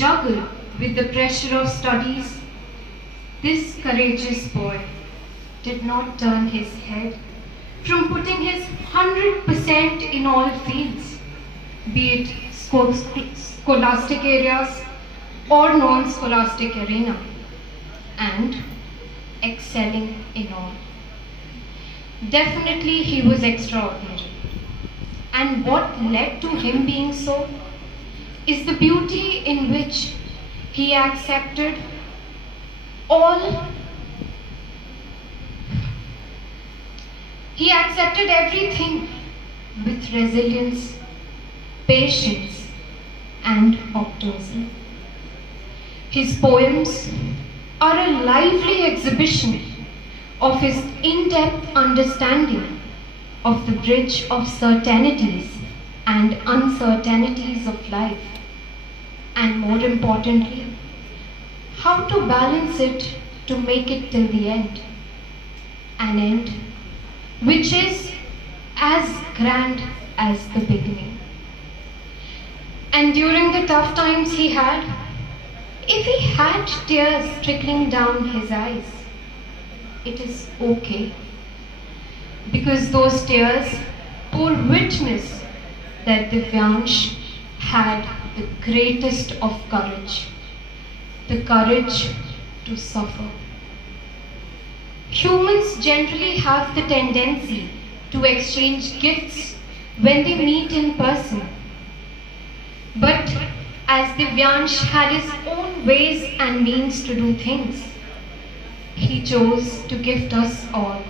juggle with the pressure of studies, this courageous boy did not turn his head from putting his 100% in all fields, be it scholastic areas or non-scholastic arena, and excelling in all. Definitely he was extraordinary. And what led to him being so is the beauty in which he accepted everything with resilience, patience, and optimism. His poems are a lively exhibition of his in-depth understanding of the bridge of certainties and uncertainties of life, and more importantly, how to balance it to make it till the end, an end which is as grand as the beginning. And during the tough times he had, if he had tears trickling down his eyes, it is okay, because those tears bore witness that Divyansh had the greatest of courage, the courage to suffer. Humans generally have the tendency to exchange gifts when they meet in person. But as Divyansh had his own ways and means to do things, he chose to gift us all,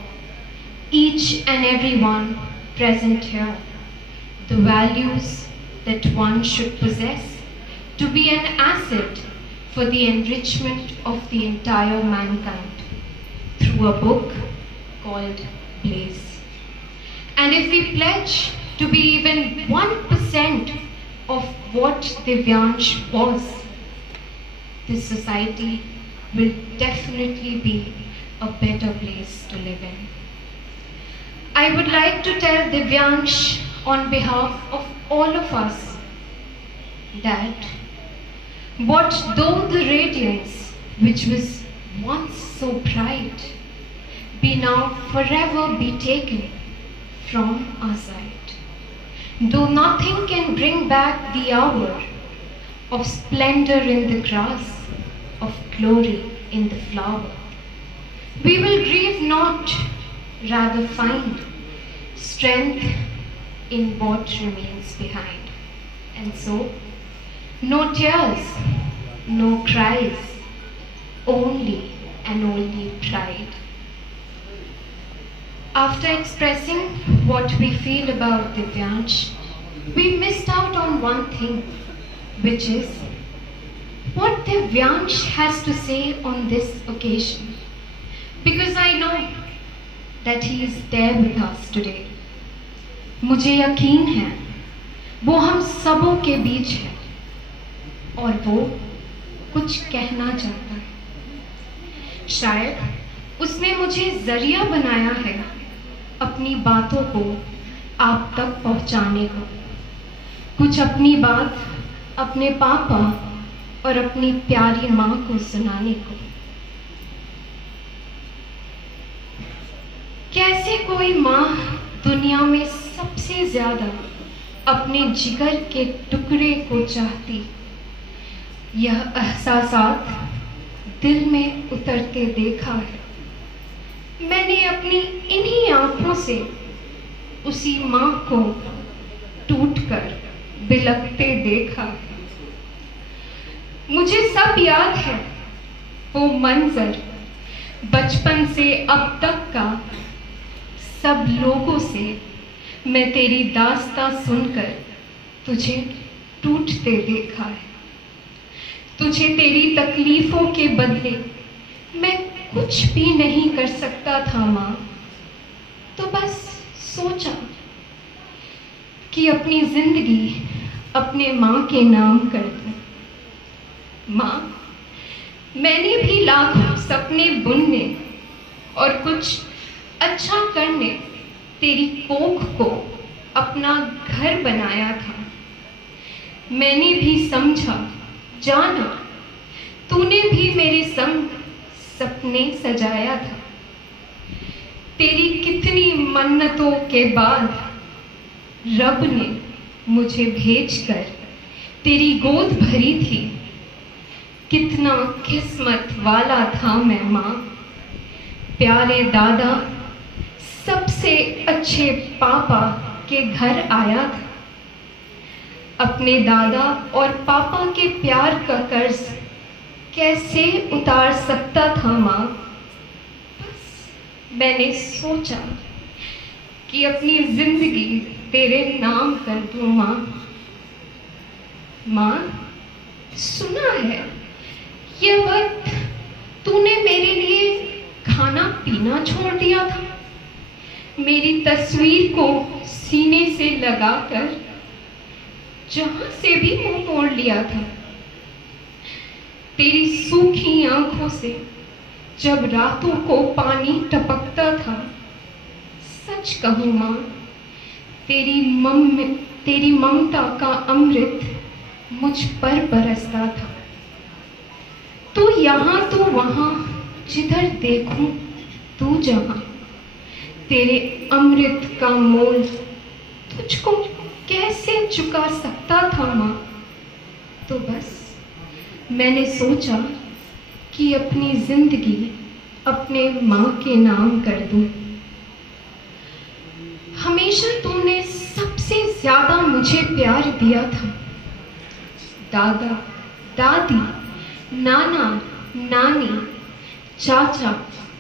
each and every one present here, the values that one should possess to be an asset for the enrichment of the entire mankind through a book called Blaze. And if we pledge to be even 1% of what Divyansh was, this society will definitely be a better place to live in. I would like to tell Divyansh on behalf of all of us that what though the radiance which was once so bright be now forever be taken from our sight, though nothing can bring back the hour of splendor in the grass, of glory in the flower, we will grieve not, rather find strength in what remains behind. And so, no tears, no cries, only and only pride. After expressing what we feel about Divyansh, we missed out on one thing, which is what Divyansh has to say on this occasion. Because I know that he is there with us today. मुझे यकीन है वो हम सबों के बीच है और वो कुछ कहना चाहता है। शायद उसने मुझे जरिया बनाया है अपनी बातों को आप तक पहुंचाने को, कुछ अपनी बात अपने पापा और अपनी प्यारी माँ को सुनाने को। कैसे कोई माँ दुनिया में सबसे ज्यादा अपने जिगर के टुकड़े को चाहती, यह एहसासात दिल में उतरते देखा है। मैंने अपनी इन्हीं आंखों से उसी माँ को टूटकर बिलखते देखा है। मुझे सब याद है वो मंजर, बचपन से अब तक का। सब लोगों से मैं तेरी दास्तां सुनकर तुझे टूटते देखा है। तुझे तेरी तकलीफों के बदले मैं कुछ भी नहीं कर सकता था माँ, तो बस सोचा कि अपनी जिंदगी अपने माँ के नाम कर दूं। माँ, मैंने भी लाखों सपने बुनने और कुछ अच्छा करने तेरी कोख को अपना घर बनाया था। मैंने भी समझा जाना तूने भी मेरे संग सपने सजाया था। तेरी कितनी मन्नतों के बाद रब ने मुझे भेजकर तेरी गोद भरी थी। कितना किस्मत वाला था मैं माँ। प्यारे दादा सबसे अच्छे पापा के घर आया था। अपने दादा और पापा के प्यार का कर्ज कैसे उतार सकता था माँ। बस मैंने सोचा कि अपनी जिंदगी तेरे नाम कर दूं माँ। माँ, सुना है ये वक्त तूने मेरे लिए खाना पीना छोड़ दिया था। मेरी तस्वीर को सीने से लगाकर जहां से भी मुंह मोड़ लिया था। तेरी सूखी आंखों से जब रातों को पानी टपकता था। सच कहूं मां, तेरी ममता का अमृत मुझ पर बरसता था। तू यहाँ तो वहां, जिधर देखूं तू जहां। तेरे अमृत का मोल तुझको कैसे चुका सकता था माँ। तो बस मैंने सोचा कि अपनी जिंदगी अपने माँ के नाम कर दूं। हमेशा तूने सबसे ज्यादा मुझे प्यार दिया था। दादा, दादी, नाना, नानी, चाचा,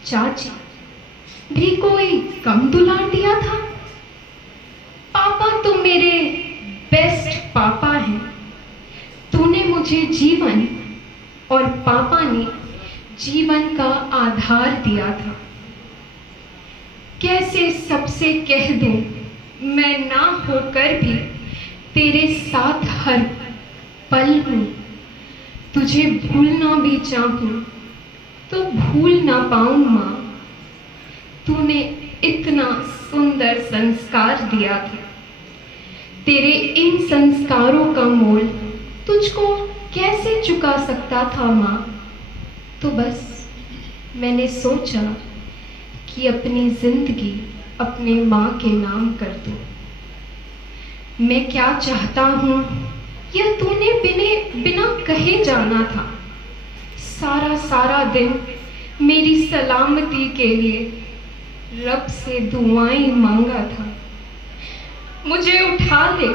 चाची भी कोई कम दुलार दिया था। पापा तो मेरे बेस्ट पापा हैं। तूने मुझे जीवन और पापा ने जीवन का आधार दिया था। कैसे सबसे कह दूं मैं ना होकर भी तेरे साथ हर पल हूं। तुझे भूलना भी चाहूं तो भूल ना पाऊं माँ। तूने इतना सुंदर संस्कार दिया था। तेरे इन संस्कारों का मोल तुझको कैसे चुका सकता था माँ। तो बस मैंने सोचा कि अपनी जिंदगी अपने माँ के नाम कर दूं। मैं क्या चाहता हूँ यह तूने बिना कहे जाना था। सारा दिन मेरी सलामती के लिए रब से दुआएं मांगा था। मुझे उठा ले,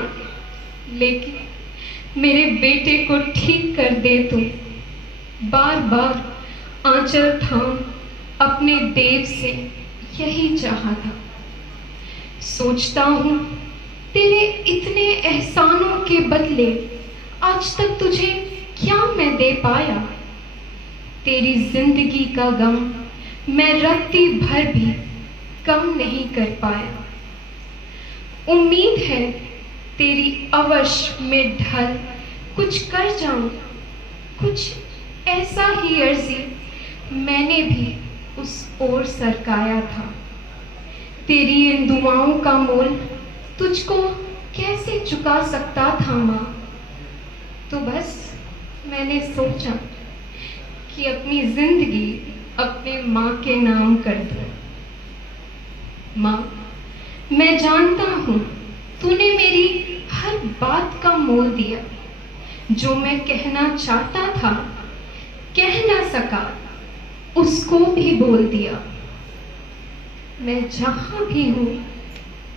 लेकिन मेरे बेटे को ठीक कर दे तू। बार बार आंचल थाम अपने देव से यही चाहा था। सोचता हूँ तेरे इतने एहसानों के बदले आज तक तुझे क्या मैं दे पाया। तेरी जिंदगी का गम मैं रत्ती भर भी कम नहीं कर पाया। उम्मीद है तेरी अवश्य में ढल कुछ कर जाऊं। कुछ ऐसा ही अर्जी मैंने भी उस ओर सरकाया था। तेरी इन दुआओं का मोल तुझको कैसे चुका सकता था माँ। तो बस मैंने सोचा कि अपनी जिंदगी अपने माँ के नाम कर दूं। माँ, मैं जानता हूँ तूने मेरी हर बात का मोल दिया। जो मैं कहना चाहता था कह ना सका, उसको भी बोल दिया। मैं जहाँ भी हूँ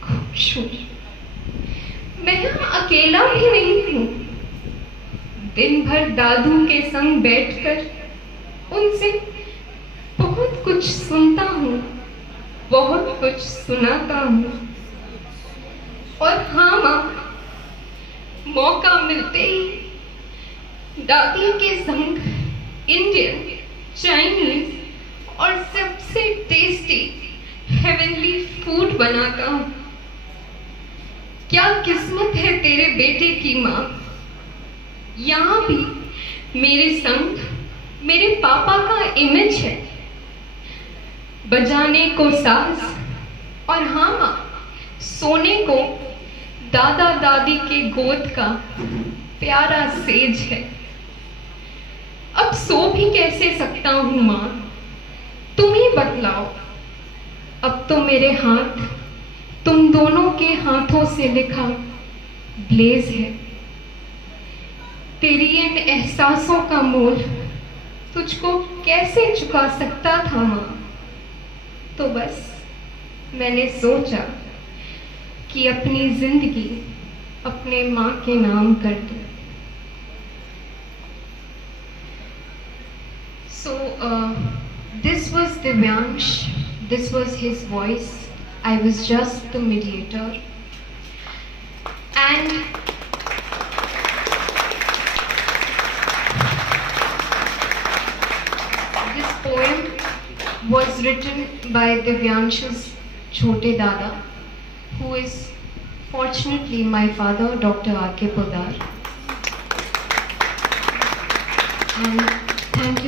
खुश हूँ। मैं यहाँ अकेला भी नहीं हूँ। दिन भर दादू के संग बैठकर उनसे बहुत कुछ सुनता हूँ, बहुत कुछ सुनाता हूँ। और हाँ माँ, मौका मिलते ही दादी के संग इंडियन, चाइनीज और सबसे टेस्टी हेवनली फूड बनाता हूँ। क्या किस्मत है तेरे बेटे की माँ। यहाँ भी मेरे संग मेरे पापा का इमेज है। बजाने को साज और हाँ माँ, सोने को दादा दादी के गोद का प्यारा सेज है। अब सो भी कैसे सकता हूँ माँ, तुम ही बतलाओ। अब तो मेरे हाथ तुम दोनों के हाथों से लिखा ब्लेज है। तेरी इन एहसासों का मोल तुझको कैसे चुका सकता था माँ। तो बस मैंने सोचा कि अपनी जिंदगी अपने माँ के नाम कर दूं। So this was Divyansh, this was his voice. I was just the mediator. And this poem was written by Divyansh's Chote Dada, who is fortunately my father, Dr. R.K. Podar. And thank you